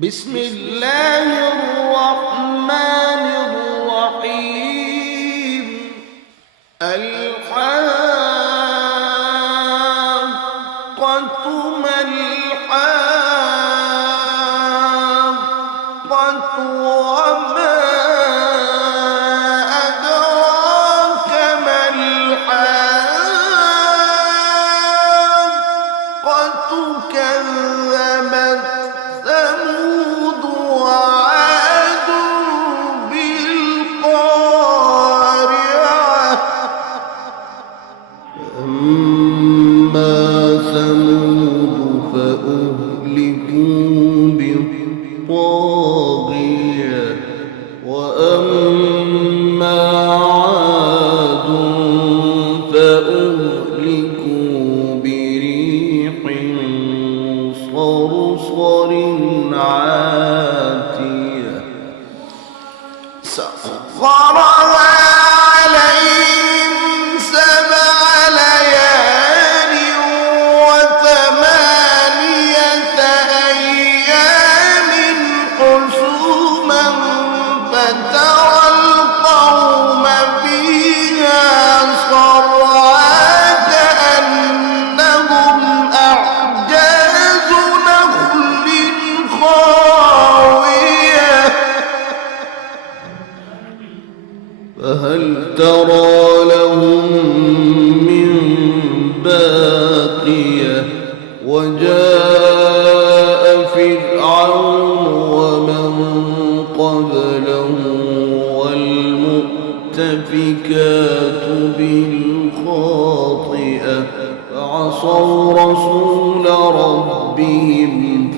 بسم الله الرحمن الرحيم. الحاقة ما الحاقة وما أدراك ما الحاقة كذبت ثمود وعاد بالقارعة أما ثمود فأهلكوا بالطاغية وأما عاد فأهلكوا بريح صرصر عاتية سخرها عليهم 7 ليال و8 أيام حسوما فترى القوم فيها صرعى كأنهم أعجاز نخل خاوية فهل ترى لهم من باقية وجاء فرعون ومن قبله والمؤتفكات بالخاطئة فعصوا رسول ربهم